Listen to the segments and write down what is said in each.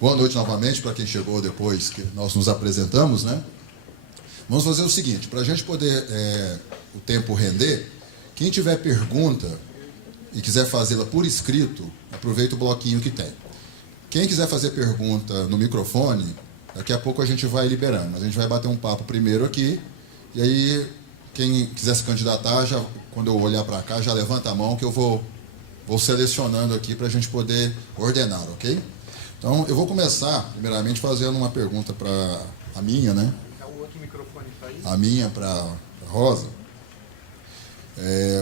Boa noite novamente para quem chegou depois que nós nos apresentamos, né? Vamos fazer o seguinte, para a gente poder o tempo render, quem tiver pergunta e quiser fazê-la por escrito, aproveita o bloquinho que tem. Quem quiser fazer pergunta no microfone, daqui a pouco a gente vai liberando, mas a gente vai bater um papo primeiro aqui, e aí quem quiser se candidatar, já, quando eu olhar para cá, já levanta a mão que eu vou selecionando aqui para a gente poder ordenar, ok? Então, eu vou começar, primeiramente, fazendo uma pergunta para a minha, né? O outro microfone está aí? A minha para a Rosa.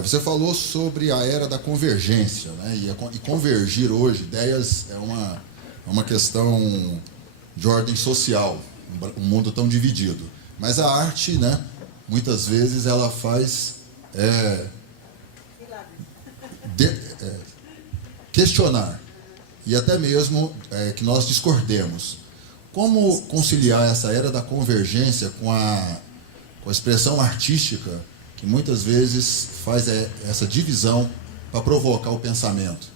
Você falou sobre a era da convergência, né? E convergir hoje, ideias, é uma questão de ordem social, um mundo tão dividido. Mas a arte, né, muitas vezes, ela faz questionar. E até mesmo que nós discordemos. Como conciliar essa era da convergência com a expressão artística que muitas vezes faz essa divisão para provocar o pensamento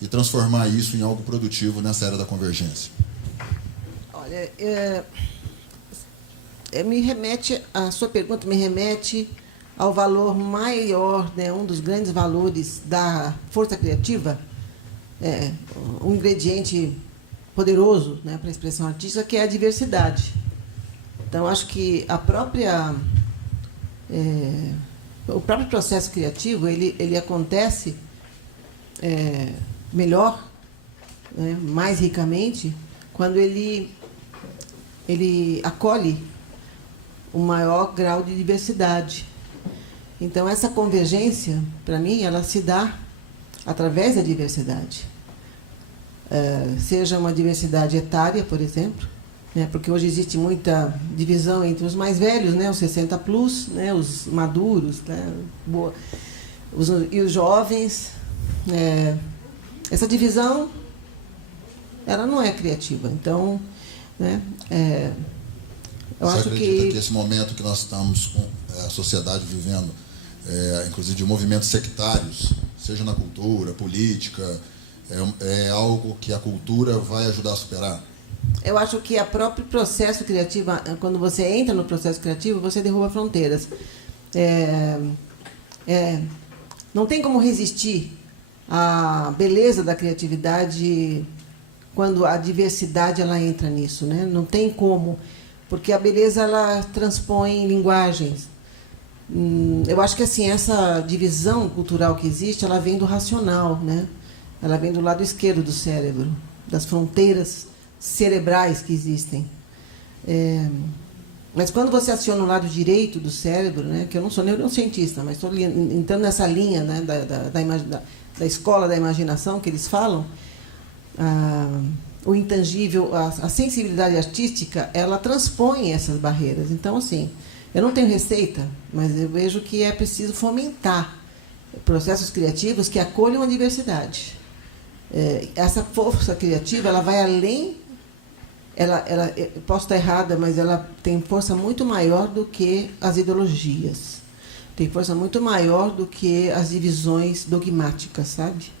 e transformar isso em algo produtivo nessa era da convergência? Olha, a sua pergunta me remete ao valor maior, né, um dos grandes valores da força criativa, um ingrediente poderoso, né, para a expressão artística, que é a diversidade. Então, acho que o próprio processo criativo ele acontece melhor, né, mais ricamente, quando ele acolhe o maior grau de diversidade. Então, essa convergência, para mim, ela se dá através da diversidade. Seja uma diversidade etária, por exemplo, né, porque hoje existe muita divisão entre os mais velhos, né, os 60 plus, né, os maduros, né, e os jovens. Essa divisão, ela não é criativa. Então, né, eu Você acho acredita que esse momento que nós estamos com a sociedade vivendo, inclusive de movimentos sectários, seja na cultura, política, é algo que a cultura vai ajudar a superar? Eu acho que o próprio processo criativo, quando você entra no processo criativo, você derruba fronteiras. Não tem como resistir à beleza da criatividade quando a diversidade ela entra nisso, né? Não tem como, porque a beleza ela transpõe linguagens. Eu acho que assim, essa divisão cultural que existe, ela vem do racional, né? Ela vem do lado esquerdo do cérebro, das fronteiras cerebrais que existem. Mas quando você aciona o lado direito do cérebro, né, que eu não sou neurocientista, mas estou entrando nessa linha, né, da escola da imaginação que eles falam, o intangível, a sensibilidade artística, ela transpõe essas barreiras. Então, assim, eu não tenho receita, mas eu vejo que é preciso fomentar processos criativos que acolham a diversidade. Essa força criativa, ela vai além, eu posso estar errada, mas ela tem força muito maior do que as ideologias. Tem força muito maior do que as divisões dogmáticas, sabe?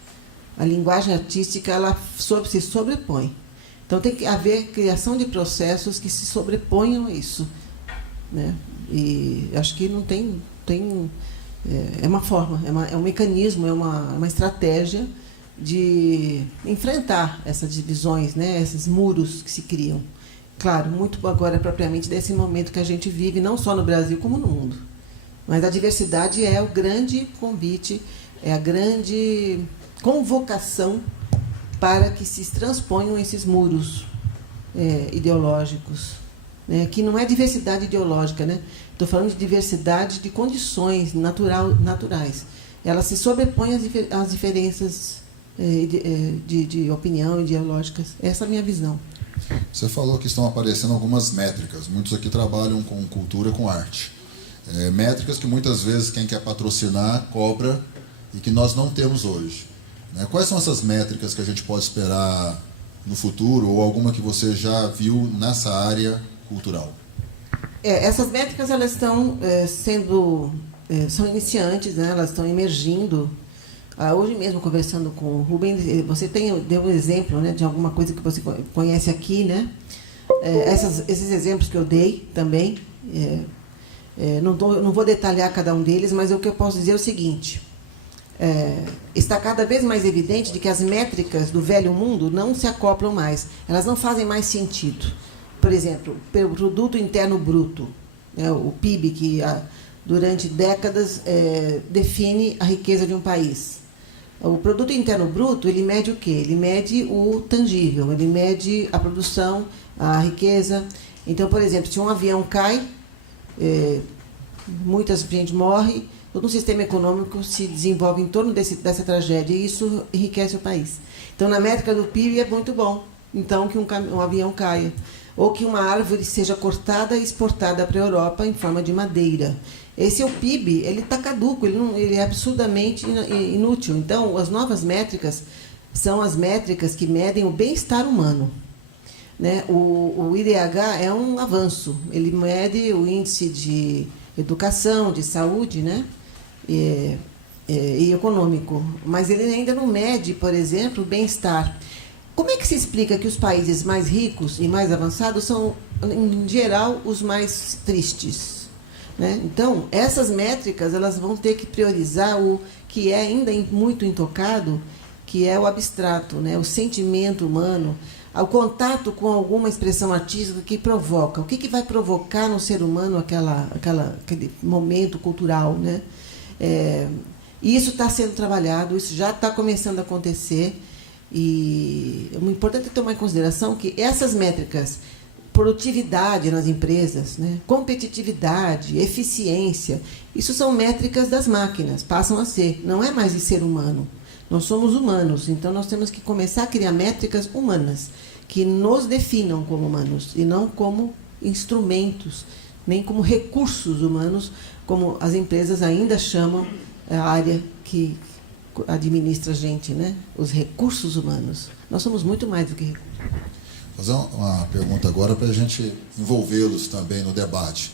A linguagem artística, ela se sobrepõe. Então, tem que haver criação de processos que se sobreponham a isso, né? E acho que não tem é uma forma, é um mecanismo, é uma estratégia de enfrentar essas divisões, né, esses muros que se criam. Claro, muito agora propriamente desse momento que a gente vive, não só no Brasil, como no mundo. Mas a diversidade é o grande convite, é a grande convocação para que se transponham esses muros ideológicos, né, que não é diversidade ideológica, né? Estou falando de diversidade de condições naturais. Elas se sobrepõem às diferenças de opinião ideológicas. Essa é a minha visão. Você falou que estão aparecendo algumas métricas. Muitos aqui trabalham com cultura, com arte. Métricas que muitas vezes quem quer patrocinar cobra e que nós não temos hoje. Quais são essas métricas que a gente pode esperar no futuro, ou alguma que você já viu nessa área cultural? Essas métricas elas estão sendo são iniciantes, né? Elas estão emergindo. Hoje mesmo, conversando com o Rubens, você deu um exemplo, né, de alguma coisa que você conhece aqui, né? Esses exemplos que eu dei também, não vou detalhar cada um deles, mas o que eu posso dizer é o seguinte: está cada vez mais evidente de que as métricas do velho mundo não se acoplam mais, elas não fazem mais sentido. Por exemplo, o Produto Interno Bruto, né, o PIB, que durante décadas define a riqueza de um país. O Produto Interno Bruto, ele mede o quê? Ele mede o tangível, ele mede a produção, a riqueza. Então, por exemplo, se um avião cai, muita gente morre, todo um sistema econômico se desenvolve em torno dessa tragédia e isso enriquece o país. Então, na métrica do PIB é muito bom, então, que um avião caia. Ou que uma árvore seja cortada e exportada para a Europa em forma de madeira. Esse é o PIB, ele está caduco, ele é absurdamente inútil. Então, as novas métricas são as métricas que medem o bem-estar humano. Né? O IDH é um avanço, ele mede o índice de educação, de saúde, né? E econômico, mas ele ainda não mede, por exemplo, o bem-estar. Como é que se explica que os países mais ricos e mais avançados são, em geral, os mais tristes? Né? Então, essas métricas elas vão ter que priorizar o que é ainda muito intocado, que é o abstrato, né? O sentimento humano, o contato com alguma expressão artística que provoca. O que vai provocar no ser humano aquele momento cultural? Né? E isso está sendo trabalhado, isso já está começando a acontecer. E é importante tomar em consideração que essas métricas, produtividade nas empresas, né, competitividade, eficiência, isso são métricas das máquinas, passam a ser, não é mais de ser humano. Nós somos humanos, então nós temos que começar a criar métricas humanas, que nos definam como humanos, e não como instrumentos, nem como recursos humanos, como as empresas ainda chamam a área que administra a gente, né? Os recursos humanos. Nós somos muito mais do que recursos. Vou fazer uma pergunta agora para a gente envolvê-los também no debate.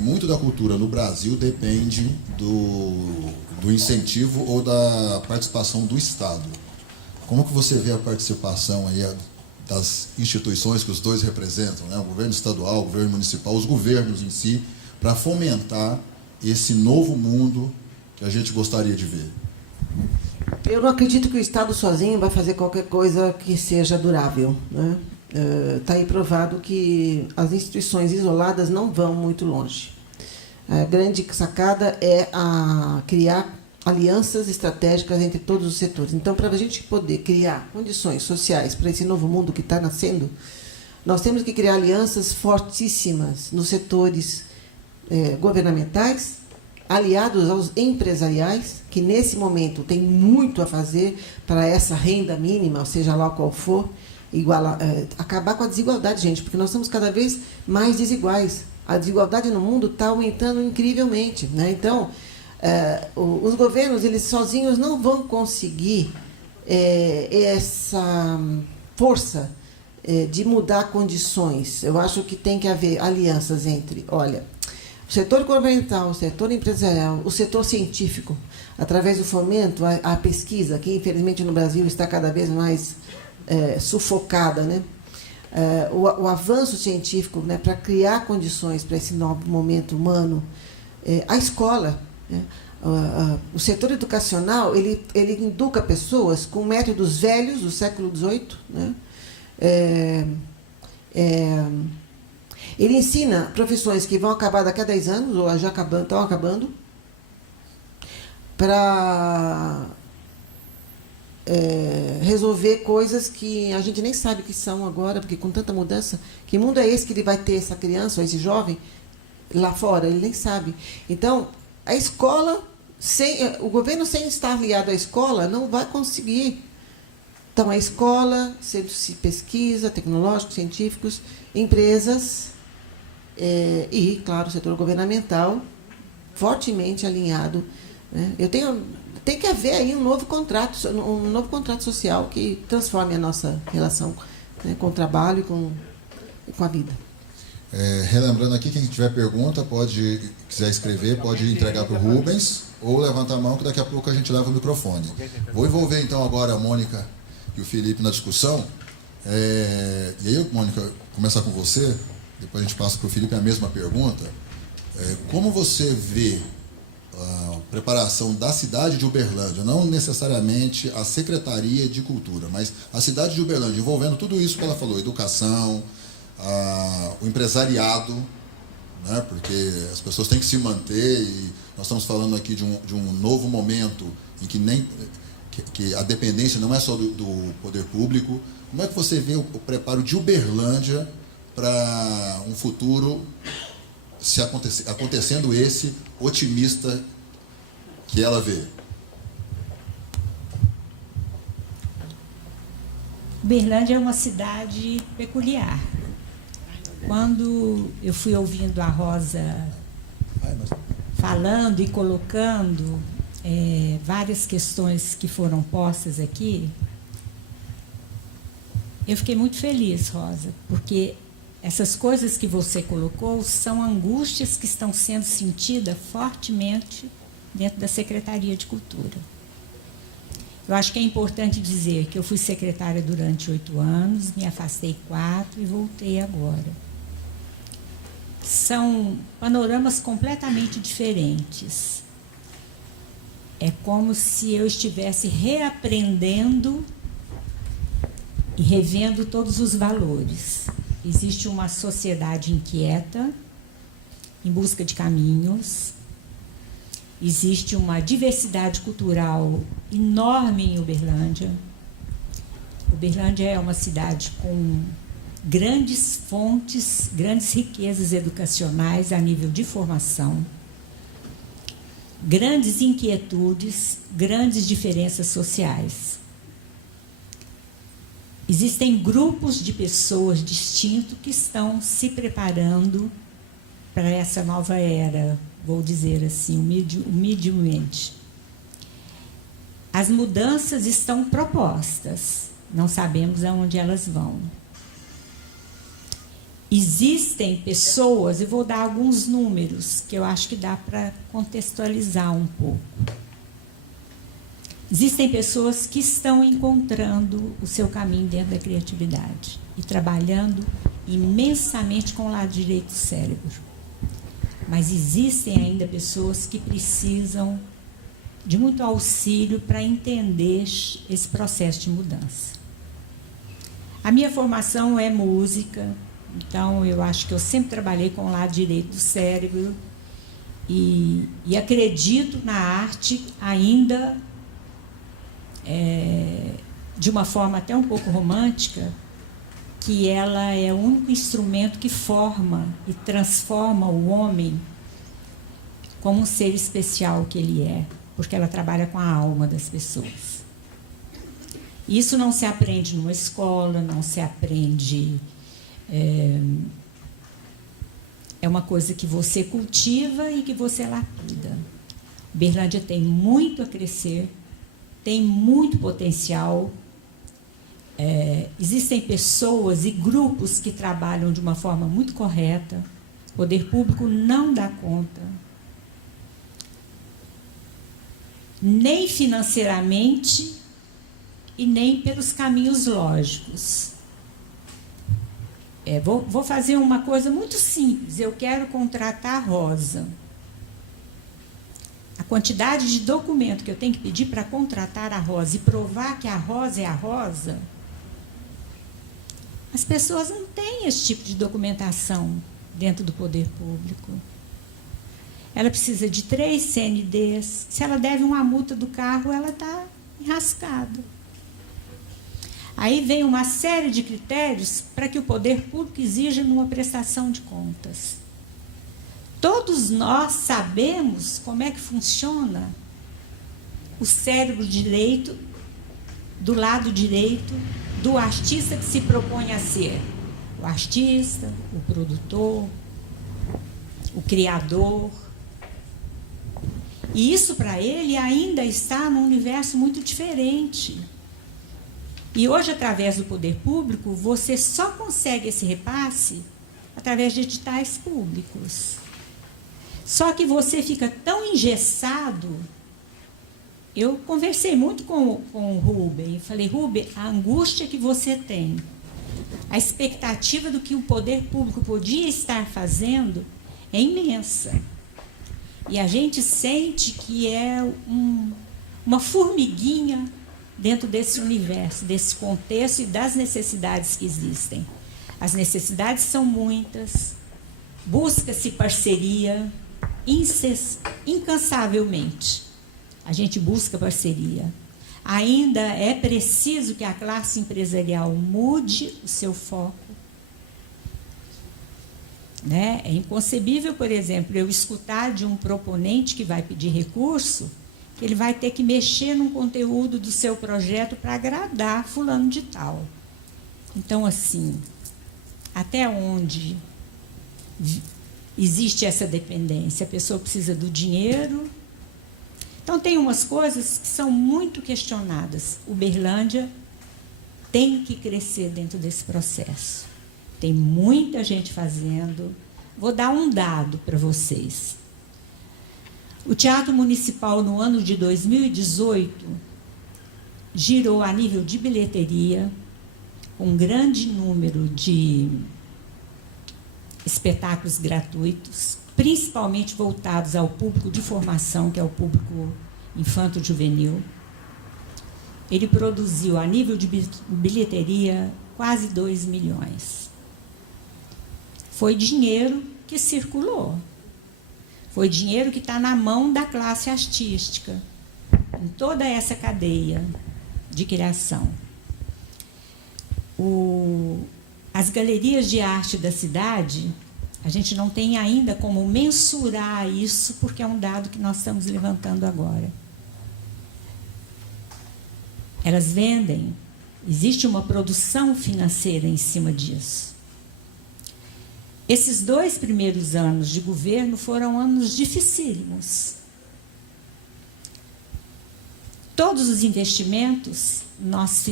Muito da cultura no Brasil depende do incentivo ou da participação do Estado. Como que você vê a participação aí das instituições que os dois representam, né? O governo estadual, o governo municipal, os governos em si, para fomentar esse novo mundo que a gente gostaria de ver? Eu não acredito que o Estado sozinho vai fazer qualquer coisa que seja durável. Né? Está aí provado que as instituições isoladas não vão muito longe. A grande sacada é criar alianças estratégicas entre todos os setores. Então, para a gente poder criar condições sociais para esse novo mundo que está nascendo, nós temos que criar alianças fortíssimas nos setores governamentais, aliados aos empresariais, que nesse momento tem muito a fazer para essa renda mínima, seja lá qual for, acabar com a desigualdade, gente, porque nós estamos cada vez mais desiguais. A desigualdade no mundo está aumentando incrivelmente. Né? Então, os governos, eles sozinhos não vão conseguir essa força de mudar condições. Eu acho que tem que haver alianças entre, o setor governamental, o setor empresarial, o setor científico, através do fomento à pesquisa, que infelizmente no Brasil está cada vez mais sufocada, né? O avanço científico, né, para criar condições para esse novo momento humano, a escola, né? O setor educacional, ele educa pessoas com métodos velhos do século XVIII, né? Ele ensina profissões que vão acabar daqui a 10 anos, ou já estão acabando, para resolver coisas que a gente nem sabe que são agora, porque com tanta mudança, que mundo é esse que ele vai ter, essa criança, ou esse jovem, lá fora? Ele nem sabe. Então, a escola, o governo sem estar ligado à escola, não vai conseguir. Então, a escola, centros de pesquisa, tecnológicos, científicos, empresas e, claro, o setor governamental, fortemente alinhado. Né? Tem que haver aí um novo contrato social que transforme a nossa relação, né, com o trabalho e com a vida. Relembrando aqui, quem tiver pergunta, quiser escrever, pode entregar para o Rubens ou levantar a mão, que daqui a pouco a gente leva o microfone. Vou envolver então agora a Mônica e o Felipe na discussão. E aí, Mônica, começar com você, depois a gente passa para o Felipe a mesma pergunta. Como você vê a preparação da cidade de Uberlândia, não necessariamente a Secretaria de Cultura, mas a cidade de Uberlândia, envolvendo tudo isso que ela falou, educação, o empresariado, né, porque as pessoas têm que se manter, e nós estamos falando aqui de um novo momento em que a dependência não é só do poder público. Como é que você vê o preparo de Uberlândia para um futuro acontecendo esse otimista que ela vê? Uberlândia é uma cidade peculiar. Quando eu fui ouvindo a Rosa falando e colocando várias questões que foram postas aqui, eu fiquei muito feliz, Rosa, porque essas coisas que você colocou são angústias que estão sendo sentidas fortemente dentro da Secretaria de Cultura. Eu acho que é importante dizer que eu fui secretária durante 8 anos, me afastei 4 e voltei agora. São panoramas completamente diferentes. É como se eu estivesse reaprendendo e revendo todos os valores. Existe uma sociedade inquieta, em busca de caminhos. Existe uma diversidade cultural enorme em Uberlândia. Uberlândia é uma cidade com grandes fontes, grandes riquezas educacionais a nível de formação, grandes inquietudes, grandes diferenças sociais. Existem grupos de pessoas distintos que estão se preparando para essa nova era, vou dizer assim, humildemente. As mudanças estão propostas, não sabemos aonde elas vão. Existem pessoas, e vou dar alguns números, que eu acho que dá para contextualizar um pouco. Existem pessoas que estão encontrando o seu caminho dentro da criatividade e trabalhando imensamente com o lado direito do cérebro. Mas existem ainda pessoas que precisam de muito auxílio para entender esse processo de mudança. A minha formação é música, então eu acho que eu sempre trabalhei com o lado direito do cérebro e acredito na arte ainda de uma forma até um pouco romântica, que ela é o único instrumento que forma e transforma o homem como um ser especial que ele é, porque ela trabalha com a alma das pessoas. Isso não se aprende numa escola, não se aprende... É uma coisa que você cultiva e que você lapida. Uberlândia tem muito a crescer, tem muito potencial. Existem pessoas e grupos que trabalham de uma forma muito correta. O poder público não dá conta, nem financeiramente e nem pelos caminhos lógicos. Vou fazer uma coisa muito simples. Eu quero contratar a Rosa. A quantidade de documento que eu tenho que pedir para contratar a Rosa e provar que a Rosa é a Rosa, as pessoas não têm esse tipo de documentação dentro do poder público. Ela precisa de 3 CNDs. Se ela deve uma multa do carro, ela está enrascada. Aí vem uma série de critérios para que o poder público exija numa prestação de contas. Todos nós sabemos como é que funciona o cérebro direito, do lado direito, do artista que se propõe a ser. O artista, o produtor, o criador. E isso, para ele, ainda está num universo muito diferente. E hoje, através do poder público, você só consegue esse repasse através de editais públicos. Só que você fica tão engessado. Eu conversei muito com o Rubem e falei, Rubem, a angústia que você tem, a expectativa do que o poder público podia estar fazendo é imensa. E a gente sente que é uma formiguinha dentro desse universo, desse contexto e das necessidades que existem. As necessidades são muitas, busca-se parceria incansavelmente. A gente busca parceria. Ainda é preciso que a classe empresarial mude o seu foco. Né? É inconcebível, por exemplo, eu escutar de um proponente que vai pedir recurso que ele vai ter que mexer num conteúdo do seu projeto para agradar fulano de tal. Então, assim, até onde existe essa dependência? A pessoa precisa do dinheiro. Então, tem umas coisas que são muito questionadas. Uberlândia tem que crescer dentro desse processo. Tem muita gente fazendo. Vou dar um dado para vocês. O Teatro Municipal, no ano de 2018, girou a nível de bilheteria um grande número de espetáculos gratuitos, principalmente voltados ao público de formação, que é o público infanto-juvenil. Ele produziu, a nível de bilheteria, quase 2 milhões. Foi dinheiro que circulou. Foi dinheiro que está na mão da classe artística, em toda essa cadeia de criação. As galerias de arte da cidade, a gente não tem ainda como mensurar isso, porque é um dado que nós estamos levantando agora. Elas vendem, existe uma produção financeira em cima disso. Esses 2 primeiros anos de governo foram anos dificílimos. Todos os investimentos nós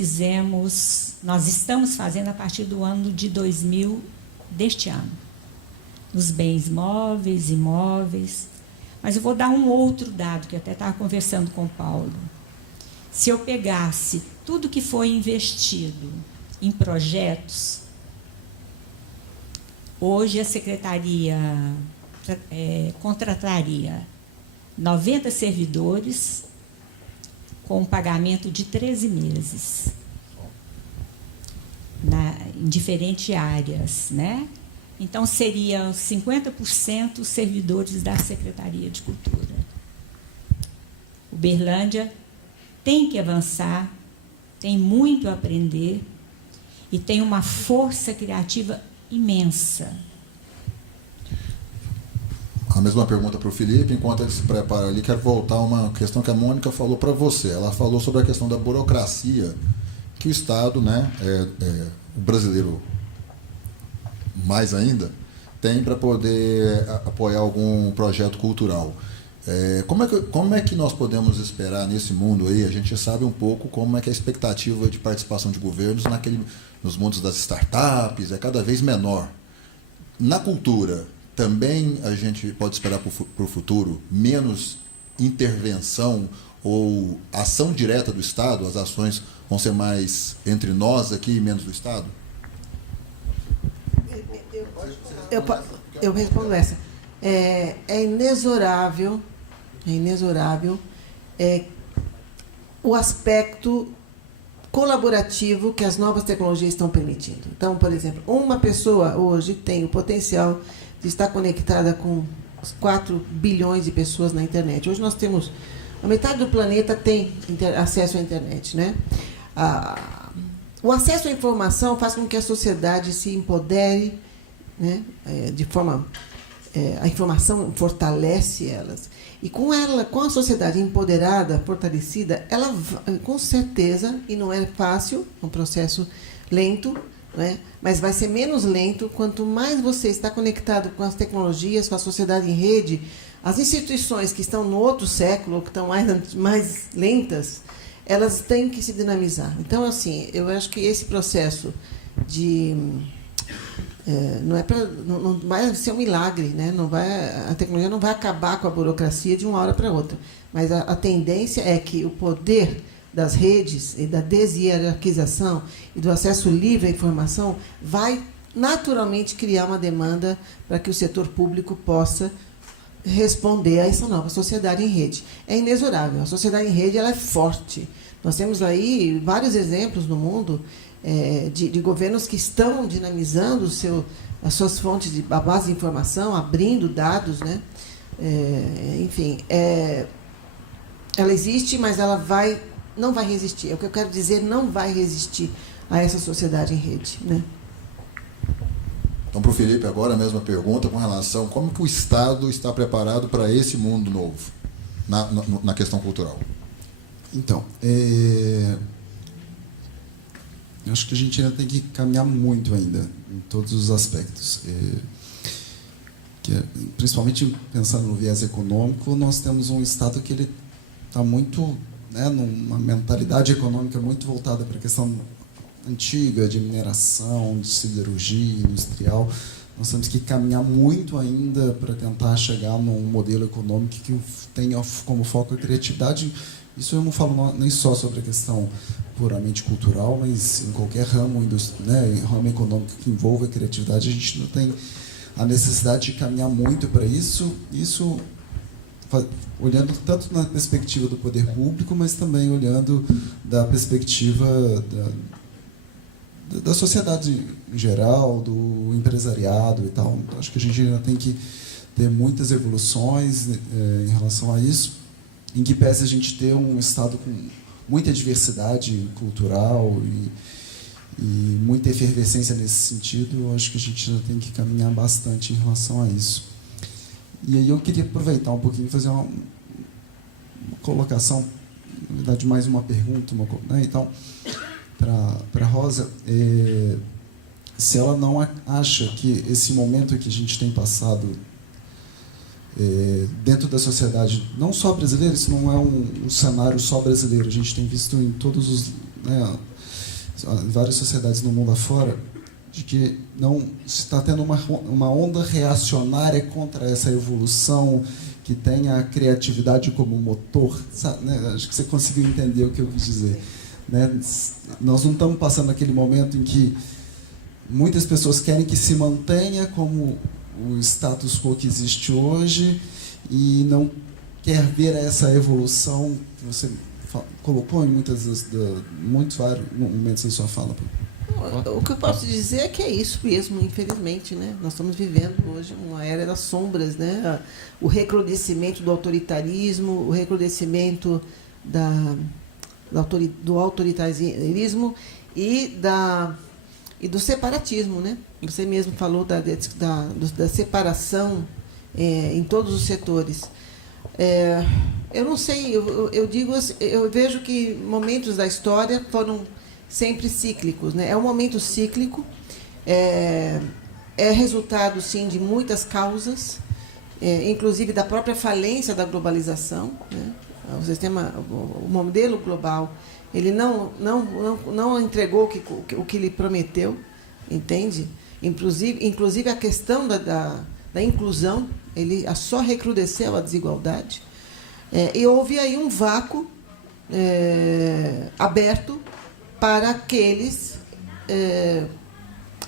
estamos fazendo a partir do ano de 2000, deste ano. Nos bens móveis, imóveis. Mas eu vou dar um outro dado, que eu até estava conversando com o Paulo. Se eu pegasse tudo que foi investido em projetos, hoje a Secretaria contrataria 90 servidores com um pagamento de 13 meses, em diferentes áreas, né? Então, seriam 50% servidores da Secretaria de Cultura. Uberlândia tem que avançar, tem muito a aprender e tem uma força criativa imensa. A mesma pergunta para o Felipe, enquanto ele se prepara ali, quero voltar a uma questão que a Mônica falou para você. Ela falou sobre a questão da burocracia que o Estado, né, o brasileiro mais ainda, tem para poder apoiar algum projeto cultural. Como é que nós podemos esperar nesse mundo aí? A gente sabe um pouco como é que é a expectativa de participação de governos nos mundos das startups, é cada vez menor. Na cultura, também a gente pode esperar para o futuro menos intervenção ou ação direta do Estado? As ações vão ser mais entre nós aqui e menos do Estado? Eu respondo essa. É inexorável o aspecto colaborativo que as novas tecnologias estão permitindo. Então, por exemplo, uma pessoa hoje tem o potencial de estar conectada com 4 bilhões de pessoas na internet. Hoje nós temos... A metade do planeta tem acesso à internet, né? O acesso à informação faz com que a sociedade se empodere, né? De forma... a informação fortalece elas. E com a sociedade empoderada, fortalecida, ela, com certeza, e não é fácil, é um processo lento, né? Mas vai ser menos lento quanto mais você está conectado com as tecnologias, com a sociedade em rede. As instituições que estão no outro século, que estão mais lentas, elas têm que se dinamizar. Então, assim, eu acho que esse processo de Não vai ser um milagre, né? A tecnologia não vai acabar com a burocracia de uma hora para outra. Mas a tendência é que o poder das redes e da deshierarquização e do acesso livre à informação vai naturalmente criar uma demanda para que o setor público possa responder a essa nova sociedade em rede. É inexorável. A sociedade em rede ela é forte. Nós temos aí vários exemplos no mundo de governos que estão dinamizando as suas fontes, a base de informação, abrindo dados, né? Enfim, ela existe, mas ela não vai resistir. É o que eu quero dizer, não vai resistir a essa sociedade em rede, né? Então, para o Felipe, agora a mesma pergunta com relação a como que o Estado está preparado para esse mundo novo, na questão cultural. Então, eu acho que a gente ainda tem que caminhar muito ainda, em todos os aspectos. Principalmente pensando no viés econômico, nós temos um Estado que ele está muito, né, numa mentalidade econômica muito voltada para a questão antiga de mineração, de siderurgia, industrial. Nós temos que caminhar muito ainda para tentar chegar num modelo econômico que tenha como foco a criatividade. Isso eu não falo nem só sobre a questão puramente cultural, mas em qualquer ramo, né, ramo econômico que envolva a criatividade, a gente não tem a necessidade de caminhar muito para isso. Isso olhando tanto na perspectiva do poder público, mas também olhando da perspectiva da sociedade em geral, do empresariado e tal. Acho que a gente ainda tem que ter muitas evoluções em relação a isso, em que pese a gente ter um Estado com muita diversidade cultural e muita efervescência nesse sentido. Eu acho que a gente ainda tem que caminhar bastante em relação a isso. E aí eu queria aproveitar um pouquinho e fazer uma colocação, na verdade mais uma pergunta, né? Então, para a Rosa, se ela não acha que esse momento que a gente tem passado dentro da sociedade, não só brasileira, isso não é um cenário só brasileiro, a gente tem visto em todos os, né, várias sociedades no mundo afora, de que não se está tendo uma onda reacionária contra essa evolução que tem a criatividade como motor, sabe, né? Acho que você conseguiu entender o que eu quis dizer, né? Nós não estamos passando aquele momento em que muitas pessoas querem que se mantenha como o status quo que existe hoje e não quer ver essa evolução que você colocou em muitos vários momentos da sua fala. O que eu posso dizer é que é isso mesmo, infelizmente, né? Nós estamos vivendo hoje uma era das sombras, né? O recrudescimento do autoritarismo, o recrudescimento do autoritarismo e do separatismo, né? Você mesmo falou da separação em todos os setores. Eu não sei, eu vejo que momentos da história foram sempre cíclicos, né? É um momento cíclico, é resultado, sim, de muitas causas, inclusive da própria falência da globalização, né? O modelo global, ele não entregou o que lhe prometeu, entende? Inclusive a questão da inclusão, ele só recrudesceu a desigualdade, e houve aí um vácuo aberto para aqueles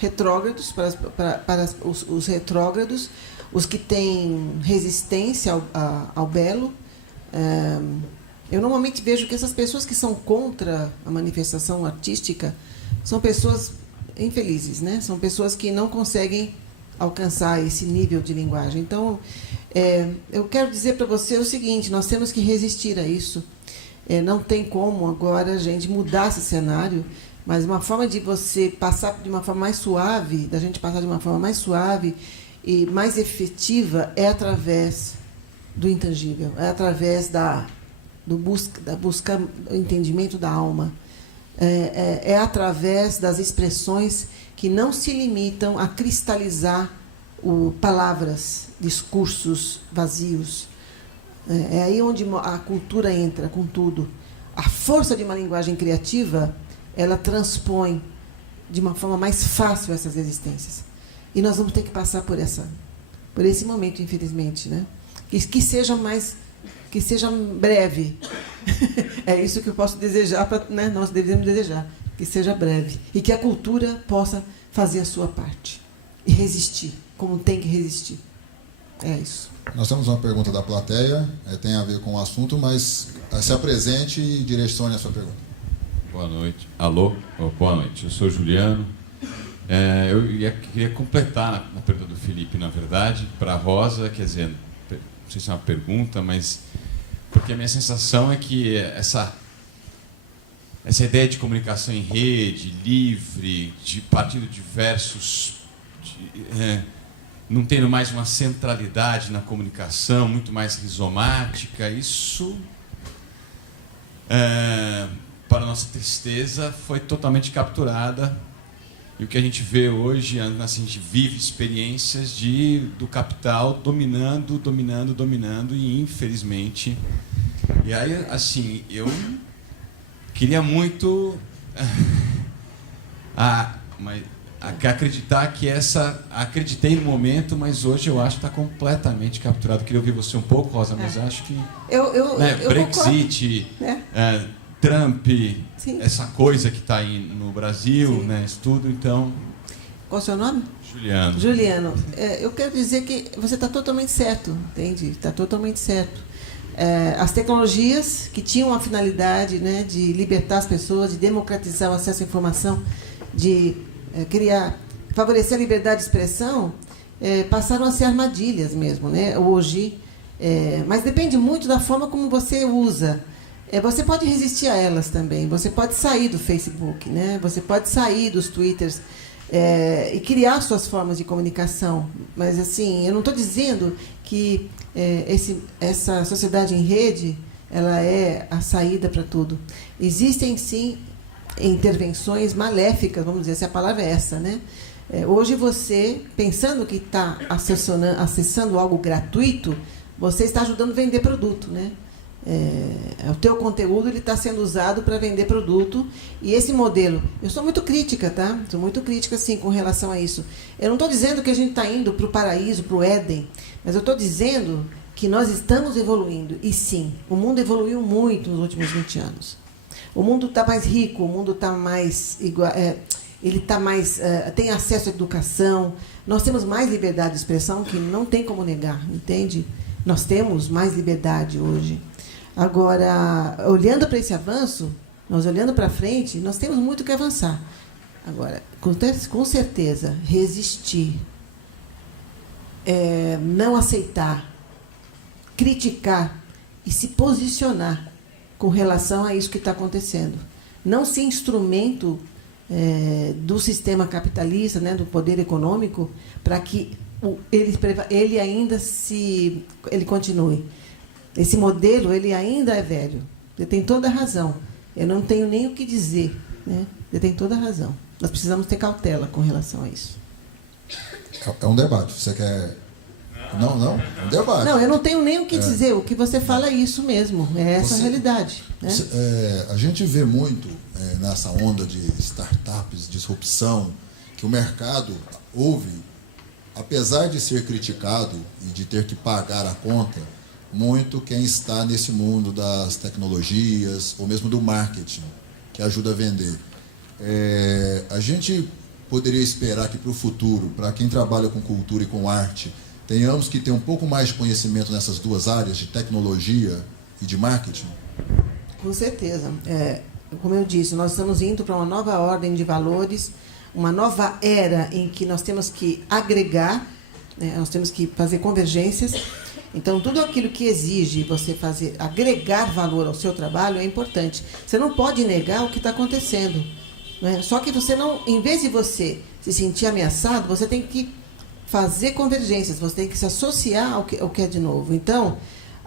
retrógrados, para os retrógrados, os que têm resistência ao belo. Eu normalmente vejo que essas pessoas que são contra a manifestação artística são pessoas infelizes, né? São pessoas que não conseguem alcançar esse nível de linguagem. Então, eu quero dizer para você o seguinte: nós temos que resistir a isso. Não tem como agora a gente mudar esse cenário, mas uma forma de você passar de uma forma mais suave, da gente passar de uma forma mais suave e mais efetiva, é através do intangível, é através da busca do entendimento da alma, é através das expressões que não se limitam a cristalizar palavras, discursos vazios. É aí onde a cultura entra com tudo. A força de uma linguagem criativa, ela transpõe de uma forma mais fácil essas existências. E nós vamos ter que passar por esse momento, infelizmente, né? Que seja breve. É isso que eu posso desejar, né? Nós devemos desejar, que seja breve. E que a cultura possa fazer a sua parte. E resistir, como tem que resistir. É isso. Nós temos uma pergunta da plateia, tem a ver com o assunto, mas se apresente e direcione a sua pergunta. Boa noite. Alô? Boa noite. Eu sou Juliano. Eu queria completar na pergunta do Felipe, na verdade, para a Rosa, quer dizer, não sei se é uma pergunta, mas porque a minha sensação é que essa ideia de comunicação em rede, livre, de partido diversos, não tendo mais uma centralidade na comunicação, muito mais rizomática, isso, para nossa tristeza, foi totalmente capturada. E o que a gente vê hoje, assim, a gente vive experiências do capital dominando, e infelizmente... E aí, assim, eu queria muito acreditar que acreditei no momento, mas hoje eu acho que está completamente capturado. Queria ouvir você um pouco, Rosa, mas acho que eu Brexit, Trump, sim, essa coisa que está aí no Brasil, né, isso tudo, então... Qual é o seu nome? Juliano. Juliano, eu quero dizer que você está totalmente certo, entende? Está totalmente certo. As tecnologias que tinham a finalidade, né, de libertar as pessoas, de democratizar o acesso à informação, de favorecer a liberdade de expressão, passaram a ser armadilhas mesmo, né, hoje. Mas depende muito da forma como você usa. Você pode resistir a elas também. Você pode sair do Facebook, né? Você pode sair dos Twitters e criar suas formas de comunicação. Mas, assim, eu não estou dizendo que essa sociedade em rede ela é a saída para tudo. Existem, sim, intervenções maléficas, vamos dizer, se a palavra é essa, né? Hoje você, pensando que está acessando algo gratuito, você está ajudando a vender produto, né? O teu conteúdo está sendo usado para vender produto, e esse modelo, eu sou muito crítica, tá? Sou muito crítica, sim, com relação a isso. Eu não estou dizendo que a gente está indo para o paraíso, para o Éden, mas eu estou dizendo que nós estamos evoluindo, e sim, o mundo evoluiu muito nos últimos 20 anos. O mundo está mais rico, o mundo está mais igual, ele está mais, tem acesso à educação, nós temos mais liberdade de expressão, que não tem como negar, entende? Nós temos mais liberdade hoje. Agora, olhando para esse avanço, nós olhando para frente, nós temos muito que avançar. Agora, com certeza, resistir, não aceitar, criticar e se posicionar com relação a isso que está acontecendo. Não ser instrumento do sistema capitalista, né, do poder econômico, para que ele ainda ele continue. Esse modelo, ele ainda é velho. Você tem toda a razão. Eu não tenho nem o que dizer, né? Você tem toda a razão. Nós precisamos ter cautela com relação a isso. É um debate. Você quer... Não? É um debate. Não, eu não tenho nem o que dizer. O que você fala é isso mesmo. É essa a realidade. Né? A gente vê muito nessa onda de startups, disrupção, que o mercado ouve, apesar de ser criticado e de ter que pagar a conta, muito quem está nesse mundo das tecnologias, ou mesmo do marketing, que ajuda a vender. A gente poderia esperar que para o futuro, para quem trabalha com cultura e com arte, tenhamos que ter um pouco mais de conhecimento nessas duas áreas, de tecnologia e de marketing? Com certeza. Como eu disse, nós estamos indo para uma nova ordem de valores, uma nova era em que nós temos que agregar, né, nós temos que fazer convergências. Então, tudo aquilo que exige você agregar valor ao seu trabalho é importante. Você não pode negar o que está acontecendo, né? Só que você não, em vez de você se sentir ameaçado, você tem que fazer convergências, você tem que se associar ao que é de novo. Então,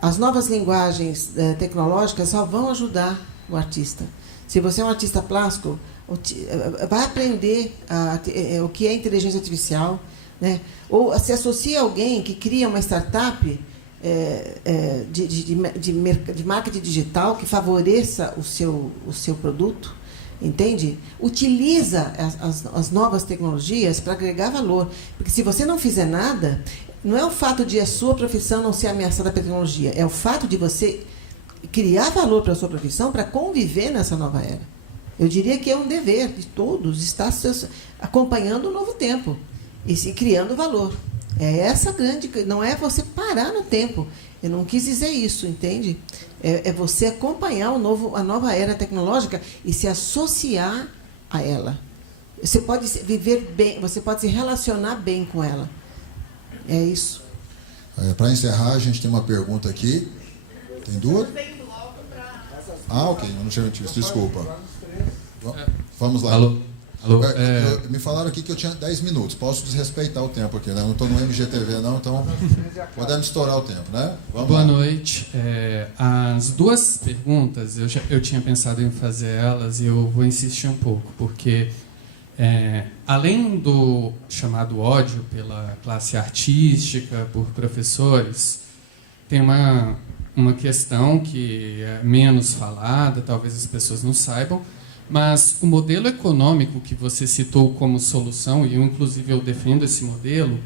as novas linguagens tecnológicas só vão ajudar o artista. Se você é um artista plástico, vai aprender o que é inteligência artificial, né? Ou se associa a alguém que cria uma startup de marketing digital que favoreça o seu produto, Entende? Utiliza as novas tecnologias para agregar valor. Porque se você não fizer nada, não é o fato de a sua profissão não ser ameaçada pela tecnologia, é o fato de você criar valor para a sua profissão para conviver nessa nova era. Eu diria que é um dever de todos estar acompanhando o novo tempo e se criando valor. É essa grande... Não é você parar no tempo. Eu não quis dizer isso, entende? É você acompanhar a nova era tecnológica e se associar a ela. Você pode viver bem, você pode se relacionar bem com ela. É isso. Para encerrar, a gente tem uma pergunta aqui. Tem duas? Ok, eu não tinha visto, desculpa. Vamos lá. Alô? Me falaram aqui que eu tinha 10 minutos. Posso desrespeitar o tempo aqui, né? Não estou no MGTV, não, então podemos estourar o tempo, né? Vamos Boa lá. noite. As duas perguntas, eu tinha pensado em fazer elas e eu vou insistir um pouco, porque além do chamado ódio pela classe artística, por professores, tem uma questão que é menos falada, talvez as pessoas não saibam, mas o modelo econômico que você citou como solução, e eu, inclusive, eu defendo esse modelo,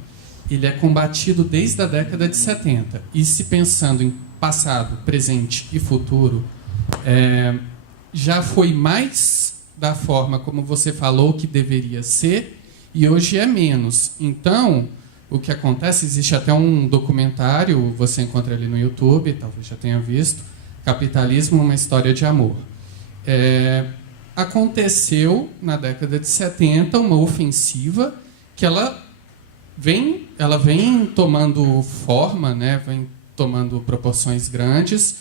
ele é combatido desde a década de 70. E se pensando em passado, presente e futuro, já foi mais da forma como você falou que deveria ser, e hoje é menos. Então, o que acontece, existe até um documentário, você encontra ali no YouTube, talvez já tenha visto, Capitalismo, uma História de Amor. Aconteceu, na década de 70, uma ofensiva que ela vem tomando forma, né, vem tomando proporções grandes.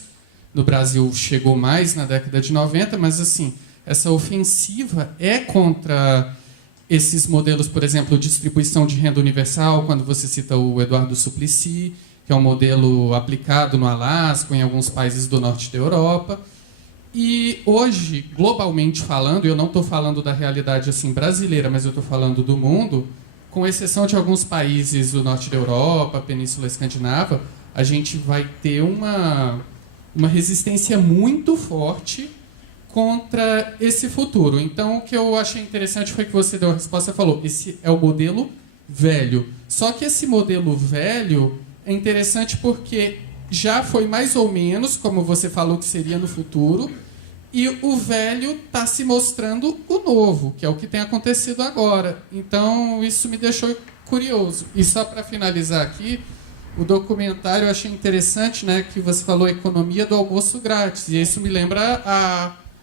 No Brasil chegou mais na década de 90, mas assim, essa ofensiva é contra esses modelos, por exemplo, de distribuição de renda universal, quando você cita o Eduardo Suplicy, que é um modelo aplicado no Alasca, em alguns países do norte da Europa. E hoje, globalmente falando, eu não estou falando da realidade assim brasileira, mas eu estou falando do mundo, com exceção de alguns países do norte da Europa, Península Escandinava, a gente vai ter uma resistência muito forte contra esse futuro. Então, o que eu achei interessante foi que você deu a resposta e falou, esse é o modelo velho. Só que esse modelo velho é interessante porque já foi mais ou menos, como você falou que seria no futuro, e o velho está se mostrando o novo, que é o que tem acontecido agora. Então, isso me deixou curioso. E só para finalizar aqui, o documentário eu achei interessante, né, que você falou economia do almoço grátis. E isso me lembra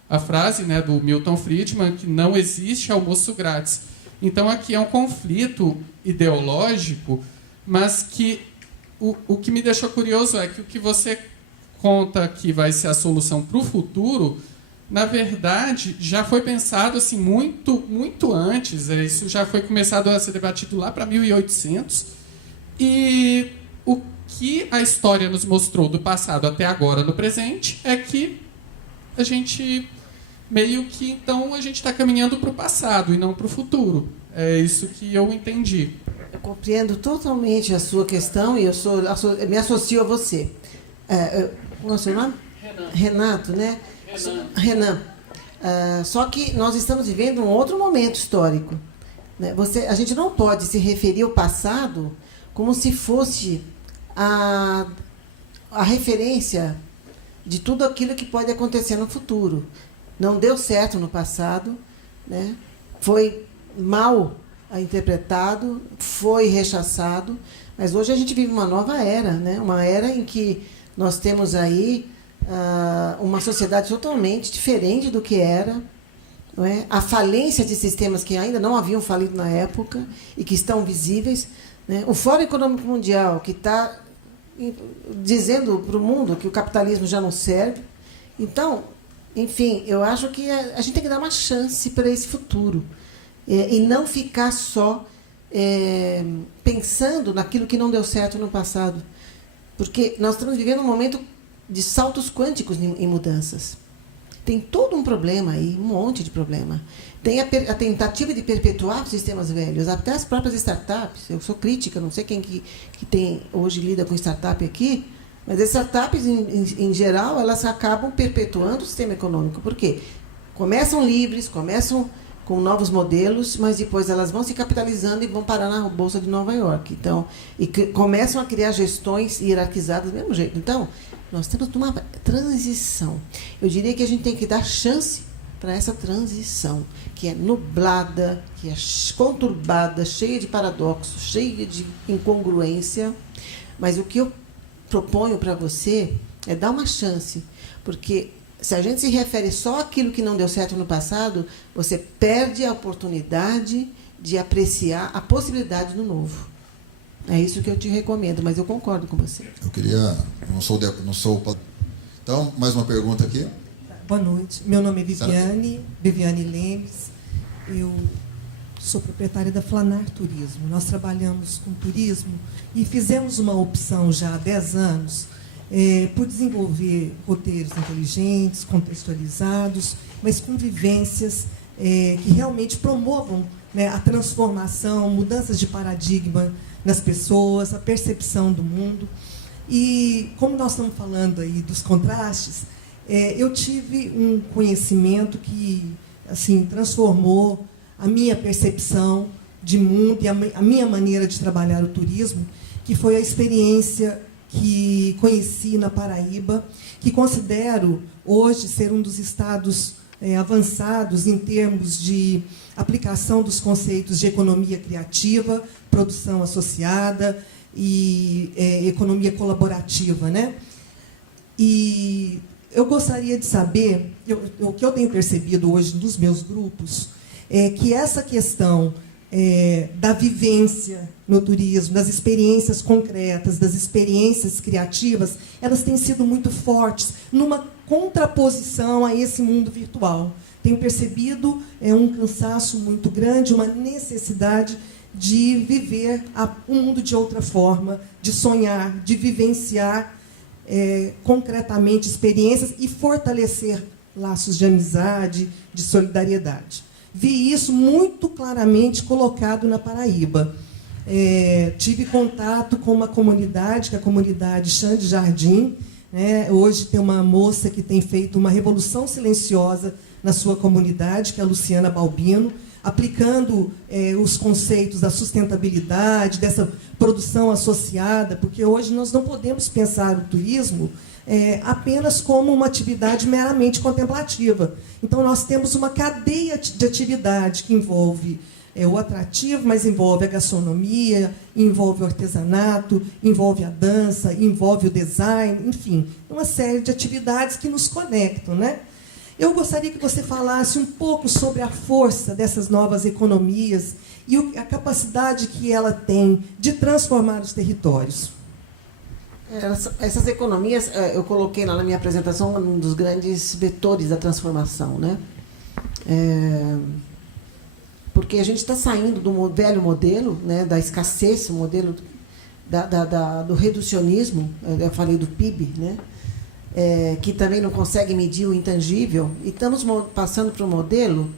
a frase, né, do Milton Friedman, que não existe almoço grátis. Então, aqui é um conflito ideológico, mas que o que me deixou curioso é que o que você conta que vai ser a solução para o futuro, na verdade, já foi pensado assim, muito, muito antes. Isso já foi começado a ser debatido lá para 1800. E o que a história nos mostrou do passado até agora, no presente, é que a gente meio que, então, a gente está caminhando para o passado e não para o futuro. É isso que eu entendi. Eu compreendo totalmente a sua questão e eu me associo a você. Qual é o seu nome? Renato, né? Renan. Só que nós estamos vivendo um outro momento histórico. Né? A gente não pode se referir ao passado como se fosse a referência de tudo aquilo que pode acontecer no futuro. Não deu certo no passado, né? Foi mal interpretado, foi rechaçado, mas hoje a gente vive uma nova era, né? Uma era em que nós temos aí uma sociedade totalmente diferente do que era, não é? A falência de sistemas que ainda não haviam falido na época e que estão visíveis, né? O Fórum Econômico Mundial, que está dizendo para o mundo que o capitalismo já não serve. Então, enfim, eu acho que a gente tem que dar uma chance para esse futuro e não ficar só pensando naquilo que não deu certo no passado, porque nós estamos vivendo um momento de saltos quânticos em mudanças. Tem todo um problema aí, um monte de problema. Tem a tentativa de perpetuar os sistemas velhos, até as próprias startups. Eu sou crítica, não sei quem que tem hoje lida com startup aqui, mas as startups, em geral, elas acabam perpetuando o sistema econômico. Por quê? começam livres, começam com novos modelos, mas depois elas vão se capitalizando e vão parar na Bolsa de Nova York. Então, começam a criar gestões hierarquizadas do mesmo jeito. Então, nós temos uma transição. Eu diria que a gente tem que dar chance para essa transição, que é nublada, que é conturbada, cheia de paradoxos, cheia de incongruência. Mas o que eu proponho para você é dar uma chance, porque se a gente se refere só àquilo que não deu certo no passado, você perde a oportunidade de apreciar a possibilidade do novo. É isso que eu te recomendo, mas eu concordo com você. Eu queria... Não sou... Então, mais uma pergunta aqui. Boa noite. Meu nome é Viviane Lemes. Eu sou proprietária da Flanar Turismo. Nós trabalhamos com turismo e fizemos uma opção já há 10 anos por desenvolver roteiros inteligentes, contextualizados, mas com vivências que realmente promovam, né, a transformação, mudanças de paradigma nas pessoas, a percepção do mundo. E, como nós estamos falando aí dos contrastes, eu tive um conhecimento que assim transformou a minha percepção de mundo e a minha maneira de trabalhar o turismo, que foi a experiência que conheci na Paraíba, que considero hoje ser um dos estados avançados em termos de aplicação dos conceitos de economia criativa, produção associada e economia colaborativa, né? E eu gostaria de saber, o que eu tenho percebido hoje nos meus grupos, é que essa questão da vivência no turismo, das experiências concretas, das experiências criativas, elas têm sido muito fortes, numa contraposição a esse mundo virtual. Tenho percebido um cansaço muito grande, uma necessidade de viver o mundo de outra forma, de sonhar, de vivenciar concretamente experiências e fortalecer laços de amizade, de solidariedade. Vi isso muito claramente colocado na Paraíba. Tive contato com uma comunidade, que é a comunidade Xande Jardim. Né? Hoje tem uma moça que tem feito uma revolução silenciosa na sua comunidade, que é a Luciana Balbino, aplicando os conceitos da sustentabilidade, dessa produção associada, porque hoje nós não podemos pensar o turismo apenas como uma atividade meramente contemplativa. Então, nós temos uma cadeia de atividade que envolve o atrativo, mas envolve a gastronomia, envolve o artesanato, envolve a dança, envolve o design, enfim, uma série de atividades que nos conectam, né? Eu gostaria que você falasse um pouco sobre a força dessas novas economias e a capacidade que ela tem de transformar os territórios. Essas economias, eu coloquei lá na minha apresentação um dos grandes vetores da transformação, né? Porque a gente está saindo do velho modelo, né, da escassez, o modelo do reducionismo, eu falei do PIB, né? Que também não consegue medir o intangível, e estamos passando para um modelo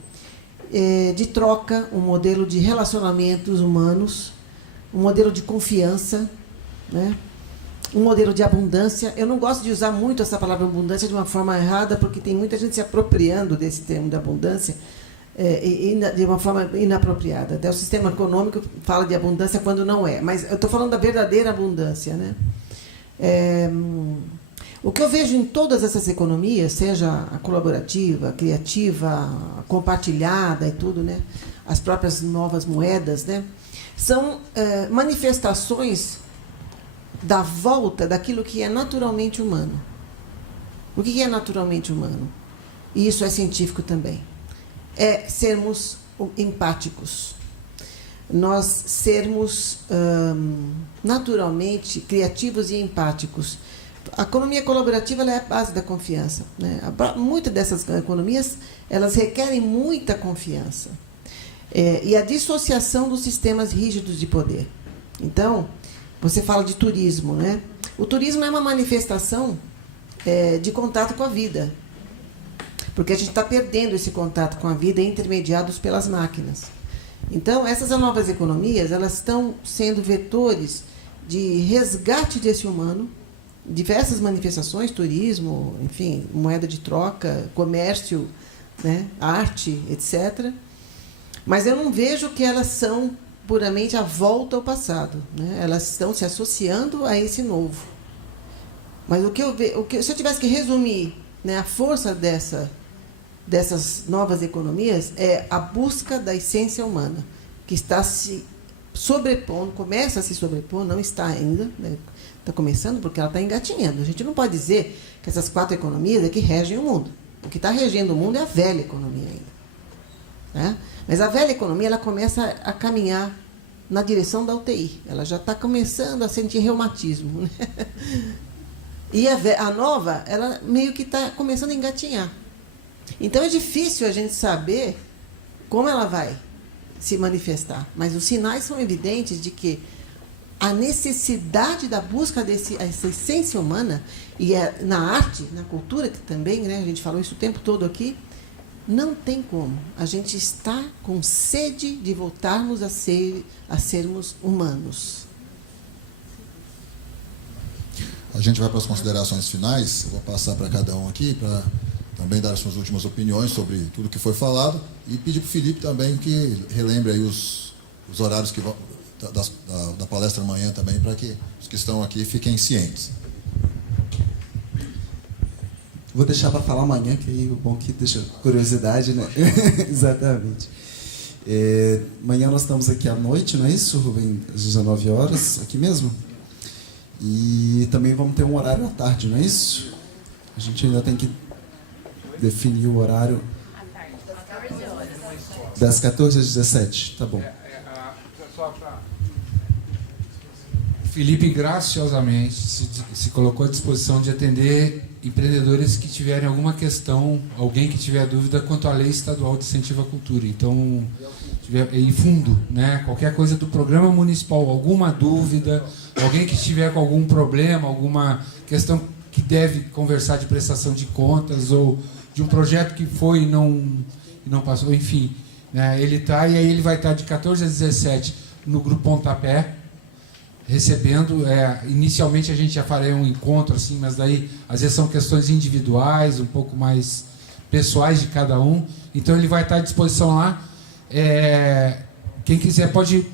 de troca, um modelo de relacionamentos humanos, um modelo de confiança, né? Um modelo de abundância. Eu não gosto de usar muito essa palavra abundância de uma forma errada, porque tem muita gente se apropriando desse termo de abundância de uma forma inapropriada. Até o sistema econômico fala de abundância quando não é, mas eu estou falando da verdadeira abundância, né? O que eu vejo em todas essas economias, seja a colaborativa, a criativa, a compartilhada e tudo, né? As próprias novas moedas, né? São manifestações da volta daquilo que é naturalmente humano. O que é naturalmente humano? E isso é científico também. É sermos empáticos. Nós sermos naturalmente criativos e empáticos. A economia colaborativa ela é a base da confiança, né? Muitas dessas economias elas requerem muita confiança. E a dissociação dos sistemas rígidos de poder. Então, você fala de turismo, né? O turismo é uma manifestação de contato com a vida. Porque a gente está perdendo esse contato com a vida intermediados pelas máquinas. Então, essas novas economias elas estão sendo vetores de resgate desse humano, diversas manifestações, turismo, enfim, moeda de troca, comércio, né? Arte, etc. Mas eu não vejo que elas são puramente a volta ao passado, né? Elas estão se associando a esse novo. Mas se eu tivesse que resumir, né, a força dessas novas economias é a busca da essência humana, que está se sobrepondo, começa a se sobrepor, não está ainda, né? Está começando porque ela está engatinhando. A gente não pode dizer que essas 4 economias é que regem o mundo. O que está regendo o mundo é a velha economia ainda, né? Mas a velha economia ela começa a caminhar na direção da UTI. Ela já está começando a sentir reumatismo, né? E a nova, ela meio que está começando a engatinhar. Então é difícil a gente saber como ela vai se manifestar. Mas os sinais são evidentes de que a necessidade da busca dessa essência humana, e na arte, na cultura, que também, né, a gente falou isso o tempo todo aqui, não tem como. A gente está com sede de voltarmos a sermos humanos. A gente vai para as considerações finais. Eu vou passar para cada um aqui para também dar as suas últimas opiniões sobre tudo que foi falado e pedir para o Felipe também que relembre aí os horários que vão, da palestra amanhã também, para que os que estão aqui fiquem cientes. Vou deixar para falar amanhã, que aí o bom que deixa curiosidade, né? Exatamente. Amanhã nós estamos aqui à noite, não é isso, Rubem? Às 19 horas, aqui mesmo? E também vamos ter um horário à tarde, não é isso? A gente ainda tem que definir o horário. Das 14 às 17, tá bom. Felipe graciosamente se colocou à disposição de atender empreendedores que tiverem alguma questão, alguém que tiver dúvida quanto à lei estadual de incentivo à cultura. Então, em fundo, né, qualquer coisa do programa municipal, alguma dúvida, alguém que estiver com algum problema, alguma questão que deve conversar de prestação de contas ou de um projeto que foi e não passou, enfim, né, ele está e aí ele vai estar de 14 a 17 no Grupo Pontapé, recebendo, inicialmente a gente já faria um encontro assim, mas daí às vezes são questões individuais, um pouco mais pessoais de cada um, então ele vai estar à disposição lá, quem quiser pode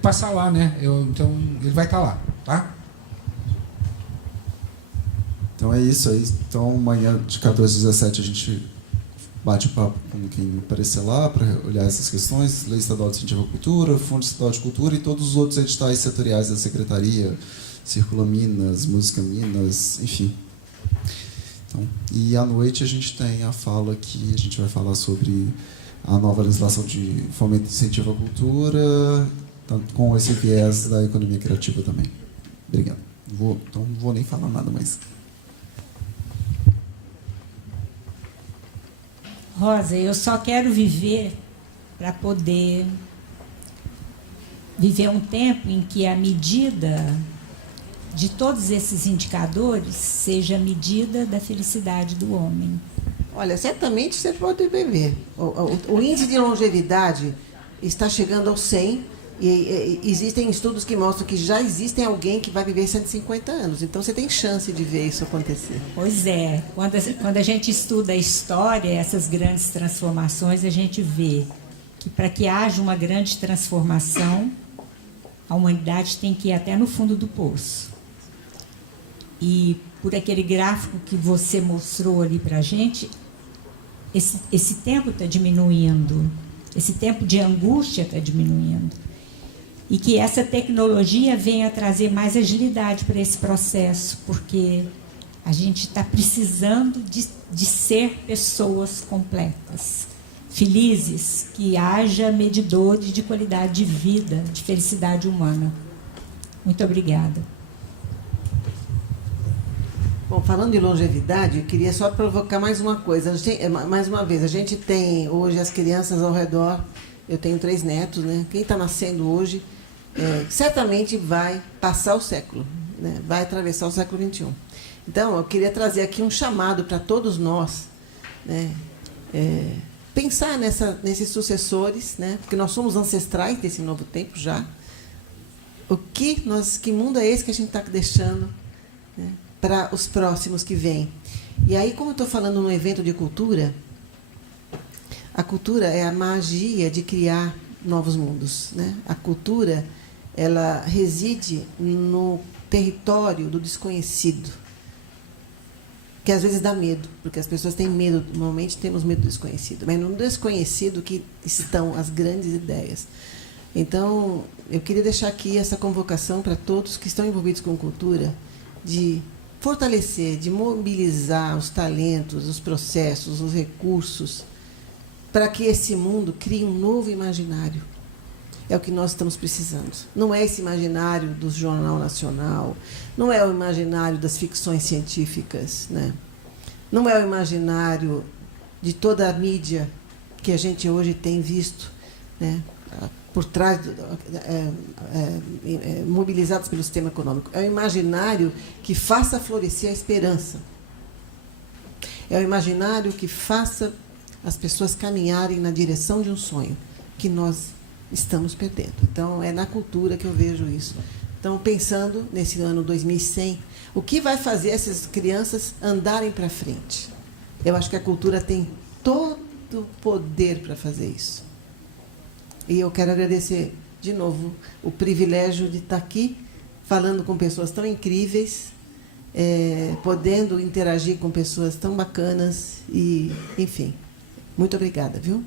passar lá, né? Então ele vai estar lá, tá? Então é isso aí. Então amanhã de 14 às 17 a gente bate papo com quem aparecer lá para olhar essas questões, Lei Estadual de Incentivo à Cultura, Fundo Estadual de Cultura e todos os outros editais setoriais da Secretaria, Circula Minas, Música Minas, enfim. Então, e à noite a gente tem a fala que a gente vai falar sobre a nova legislação de fomento e incentivo à cultura, tanto com esse viés da economia criativa também. Obrigado. Então não vou nem falar nada mais. Rosa, eu só quero viver para poder viver um tempo em que a medida de todos esses indicadores seja a medida da felicidade do homem. Olha, certamente você pode beber. O índice de longevidade está chegando aos 100 e existem estudos que mostram que já existe alguém que vai viver 150 anos. Então, você tem chance de ver isso acontecer. Pois é. Quando a gente estuda a história, essas grandes transformações, a gente vê que para que haja uma grande transformação, a humanidade tem que ir até no fundo do poço. E por aquele gráfico que você mostrou ali para a gente, esse tempo está diminuindo, esse tempo de angústia está diminuindo. E que essa tecnologia venha trazer mais agilidade para esse processo, porque a gente está precisando de ser pessoas completas, felizes, que haja medidores de qualidade de vida, de felicidade humana. Muito obrigada. Bom, falando de longevidade, eu queria só provocar mais uma coisa. Mais uma vez, a gente tem hoje as crianças ao redor, eu tenho 3 netos, né? Quem está nascendo hoje certamente vai passar o século, né? Vai atravessar o século XXI. Então, eu queria trazer aqui um chamado para todos nós, né? Pensar nesses sucessores, né? Porque nós somos ancestrais desse novo tempo já. Que mundo é esse que a gente está deixando, né, para os próximos que vêm? E aí, como eu estou falando num evento de cultura, A cultura é a magia de criar novos mundos, né? A cultura, ela reside no território do desconhecido, que às vezes dá medo, porque as pessoas têm medo, normalmente temos medo do desconhecido, mas no desconhecido que estão as grandes ideias. Então, eu queria deixar aqui essa convocação para todos que estão envolvidos com cultura, de fortalecer, de mobilizar os talentos, os processos, os recursos, para que esse mundo crie um novo imaginário. É o que nós estamos precisando. Não é esse imaginário do Jornal Nacional, não é o imaginário das ficções científicas, né? Não é o imaginário de toda a mídia que a gente hoje tem visto, né? Por trás, mobilizados pelo sistema econômico. É o imaginário que faça florescer a esperança. É o imaginário que faça as pessoas caminharem na direção de um sonho que nós estamos perdendo. Então, é na cultura que eu vejo isso. Então, pensando nesse ano 2100, o que vai fazer essas crianças andarem para frente? Eu acho que a cultura tem todo o poder para fazer isso. E eu quero agradecer, de novo, o privilégio de estar aqui, falando com pessoas tão incríveis, podendo interagir com pessoas tão bacanas, e, enfim, muito obrigada, viu?